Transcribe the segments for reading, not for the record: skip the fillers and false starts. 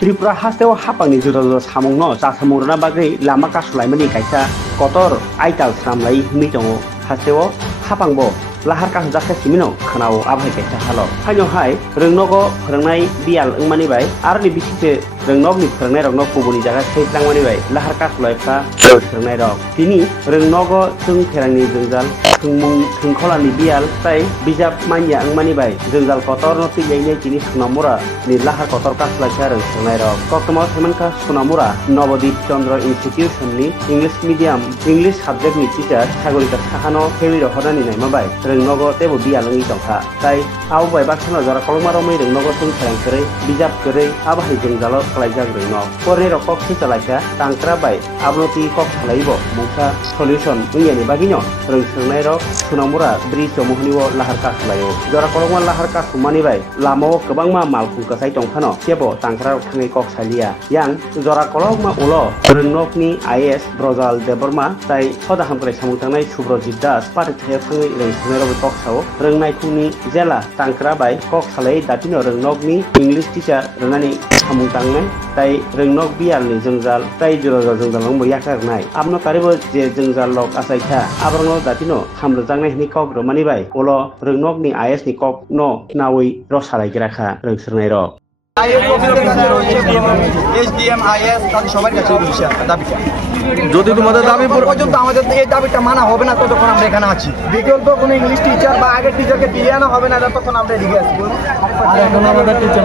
Tripura hasteo hapangni judo samungno jasamurna bagri lama kasulaimani kaisa kotor aital samlai mitongo hasteo hapangbo lahar ka jase simino khanao abhai kaisa halo hanyo hai rengnogo phorangnai bial engmani bai arni bisite rengnogni phorangnai rokno kubuni jaga seitlangmani bai lahar ka sulaipha phorangnai rok tini rengnogo chung pherangni jengjal thungmung thungkholani bial tai bijap manya engmani bai jengjal kotor no tiyaine tini sunamura ni lahar kotor ka sulaipha phorangnai rok koktamo themanka sunamura Nobodip Chandra Institution ni English medium English subject ni teacher Sagorika Sahano Hewi rohonani naima bai rengnogo tebo bialangi tongkha tai au bai baksano jara kolmaro mai rengnogo chung pherang korei bijap korei abahai jengjalo khlaijak rengno porni rokok sichalaika tangkra bai abnoti kok khlaibo mungsa solution uyani bagino rengsnai rok sunamura bridge mohniwo lahar ka khlaio jara kolma lahar ka sumani bai lamo kobangma malkhung kasai tongkhano kebo tangkra rok thangai kok salia yang jara kolma ulo rengnokni IS Brojal Deborma tai soda hamkrai samung tangnai Subrojit Das pari thaya thangai rengsnai rok kok sao rengnai khungni jela tangkra bai kok salai datino rengnokni English teacher renani samung tangnai tai rengnok bialni jengjal tai jura jengjal nangbo yakarnai abno karibo je jengjal lok asaikha abrangno datino hamrjangnai ni kok romani bai ulo rengnokni IS ni kok no nawi rosalai grakha rengsnai rok SDM IS তাদের সবার কাছে দাবিটা যদি তোমাদের দাবি পর্যন্ত আমাদের এই দাবিটা মানা হবে না ততক্ষণ আমরা এখানে আছি বিকল্প কোনো ইংলিশ টিচার বা আগের টিচারকে দিয়ে আনা হবে না ততক্ষণ আমরা এদিকে আসবো আর এখন আমাদের টিচার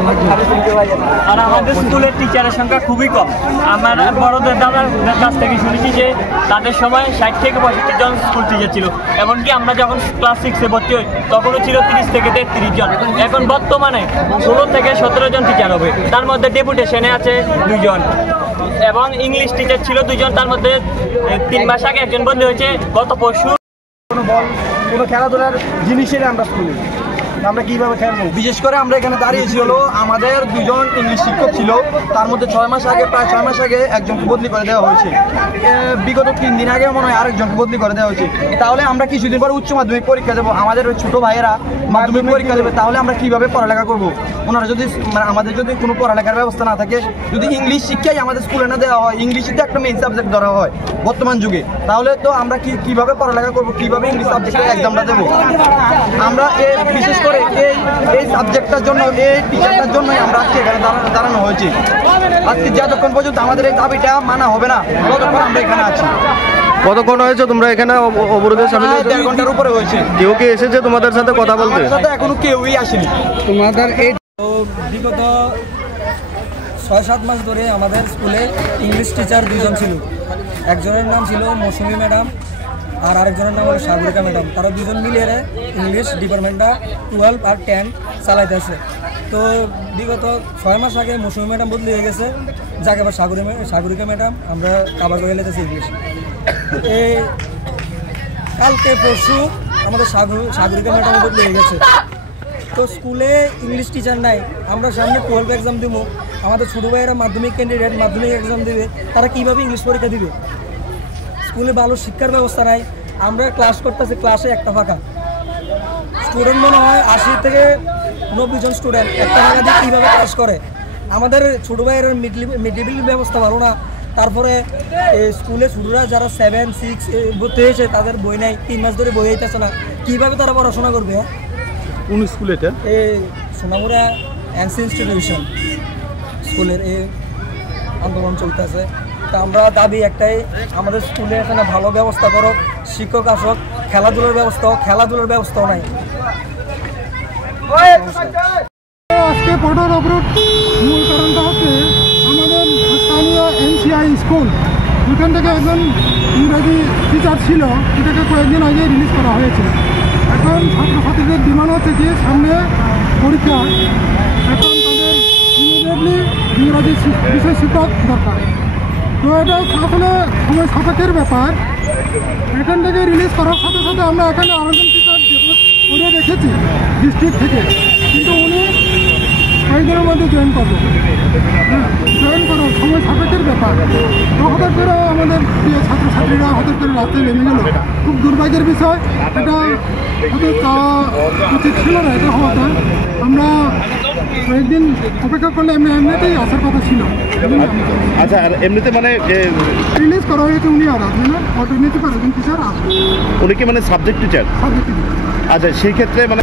আর আমাদের স্কুলের টিচারের সংখ্যা খুবই কম আমার বড়দের দাদার কাছ থেকে শুনেছি যে তাদের সময় 60 থেকে 65 জন স্কুল টিচার ছিল এমনকি আমরা যখন ক্লাস 6 এ ভর্তি হই তখনও ছিল 30 থেকে 33 জন এখন বর্তমানে 16 থেকে 17 জন টিচার হবে তার মধ্যে ডেপুটেশনে আছে 2 জন এবং ইংলিশ টিচার ছিল 2 জন তার মধ্যে 3 মাস আগে একজন বদলি হয়েছে গত পরশু কোনো বল কোনো খেলাধুলার জিনিসের আমরা স্কুলে আমরা কিভাবে খেলবো বিশেষ করে আমরা এখানে দাঁড়িয়েছি হলো আমাদের 2 জন ইংলিশ শিক্ষক ছিল তার মধ্যে 6 মাস আগে প্রায় 6 মাস আগে একজনকে বদলি করে দেওয়া হয়েছে বিগত 3 দিন আগে মনে হয় আরেকজনকে বদলি করে দেওয়া হয়েছে তাহলে আমরা কিছুদিন পর উচ্চ মাধ্যমিক পরীক্ষা দেবো আমাদের ওই ছোটো ভাইয়েরা মাধ্যমিক পরীক্ষা দেবে তাহলে আমরা কিভাবে পড়ালেখা করব ওনারা যদি আমাদের যদি কোনো পড়ালেখার ব্যবস্থা না থাকে যদি ইংলিশ শিক্ষাই আমাদের স্কুলে না দেওয়া হয় ইংলিশে একটা মেইন সাবজেক্ট ধরা হয় বর্তমান যুগে তাহলে তো আমরা কিভাবে পড়ালেখা করব কিভাবে ইংলিশ সাবজেক্টের এক্সামটা দেবো আমরা বিশেষ করে এই সাবজেক্টটার জন্য এই টিচারটার জন্যই আমরা আজকে এখানে দাঁড়ানো হয়েছে আজকে যতক্ষণ পর্যন্ত আমাদের এই দাবিটা মানা হবে না ততক্ষণ আমরা এখানে আছি কতক্ষণ হয়েছে তোমরা এখানে অবরোধের সামনে 1.5 ঘন্টার উপরে হয়েছে কেউ কি এসেছে তোমাদের সাথে কথা বলতে আমাদের সাথে এখনো কেউই আসেনি তোমাদের এই বিগত 6-7 মাস ধরে আমাদের স্কুলে ইংলিশ টিচার 2 জন ছিল একজনের নাম ছিল মৌসুমী ম্যাডাম আর আরেকজনের নাম হলো সাগরিকা ম্যাডাম তারা 2 জন মিলিয়ে ইংলিশ ডিপার্টমেন্টটা 12 আর 10 চালাইতেছে তো বিগত 6 মাস আগে মৌসুমী ম্যাডাম বদলি হয়ে গেছে যাকে আবার সাগরিকা ম্যাডাম আমরা কাভার করে লেতেছি ইংলিশ এই কালকে পরশু আমাদের সাগরিকা ম্যাডাম বদলি হয়ে গেছে তো স্কুলে ইংলিশ টিচার নাই আমরা সামনে 12 এক্সাম দিব আমাদের ছোটো ভাইয়েরা মাধ্যমিক ক্যান্ডিডেট মাধ্যমিক এক্সাম দেবে তারা কীভাবে ইংলিশ পরীক্ষা দিবে স্কুলে ভালো শিক্ষার ব্যবস্থা নাই আমরা ক্লাস করতেছি ক্লাসে একটা ফাঁকা স্টুডেন্ট মনে হয় 80 থেকে 90 জন স্টুডেন্ট একটা ফাঁকা দিয়ে কীভাবে ক্লাস করে আমাদের ছোটো ভাইয়ের মিড ডে মিল ব্যবস্থা ভালো না তারপরে স্কুলে ছোটরা যারা 7-6 ভর্তি হয়েছে তাদের বই নাই 3 মাস ধরে বই হইতেছে না কীভাবে তারা পড়াশোনা করবে কোন স্কুল এটা এই সোনামুড়া এনসি ইনস্টিটিউশন স্কুলের এই আন্দোলন চলতেছে তা আমরা দাবি একটাই আমাদের স্কুলে এখানে ভালো ব্যবস্থা করো শিক্ষক আসক খেলাধুলার ব্যবস্থাও নাই আজকে পড়ার অবরোধ মূল কারণটা হচ্ছে আমাদের স্থানীয় NCI স্কুল যেখান থেকে একজন ইংরেজি টিচার ছিল সেটাকে কয়েকদিন আগে রিলিজ করা হয়েছে এখন ছাত্রছাত্রীদের ডিমান্ড হচ্ছে কি সামনে পরীক্ষা এখন তাদের ইমিডিয়েটলি ইংরাজি বিষয় শিক্ষক দরকার তো এটা আসলে সময় সাপেক্ষের ব্যাপার এখান থেকে রিলিজ করার সাথে সাথে আমরা এখানে আরেকজন টিচার করে রেখেছি ডিস্ট্রিক্ট থেকে কিন্তু উনি কয়েকদিনের মধ্যে জয়েন করবো। হ্যাঁ, জয়েন করো সময় সাপেক্ষের ব্যাপার। তো হঠাৎ করে আমাদের প্রিয় ছাত্রছাত্রীরা হঠাৎ করে রাস্তায় নেমে গেল, খুব দুর্ভাগ্যের বিষয়। এটা হয়তো তা উচিত ছিল না এটা হওয়াটা। আমরা কয়েকদিন অপেক্ষা করলে এমনিতেই আসার কথা ছিল। আচ্ছা, আর এমনিতে মানে রিলিজ করা হয়েছে, উনি আর আসবে না, অল্টারনেটিভ আর একজন টিচার আসবে। উনি কি মানে সাবজেক্ট টিচার? সাবজেক্ট আচ্ছা, সেই ক্ষেত্রে মানে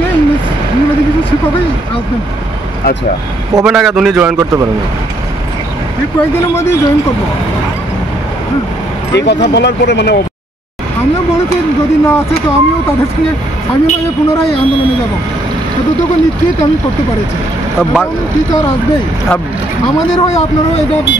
ইংরেজি কিছু শিক্ষকই আসবেন। আচ্ছা, কবে নাগাদ উনি জয়েন করতে পারেন? এই কয়েকদিনের মধ্যেই জয়েন করবো। এই কথা বলার পরে মানে আমিও বলেছি যদি না আছে তো আমিও তাদের সঙ্গে সামিল হয়ে পুনরায় আন্দোলনে যাব। এতটুকু নিশ্চিত আমি করতে পারেছি, টিচার আসবেই। আমাদের হয়ে আপনারাও এটা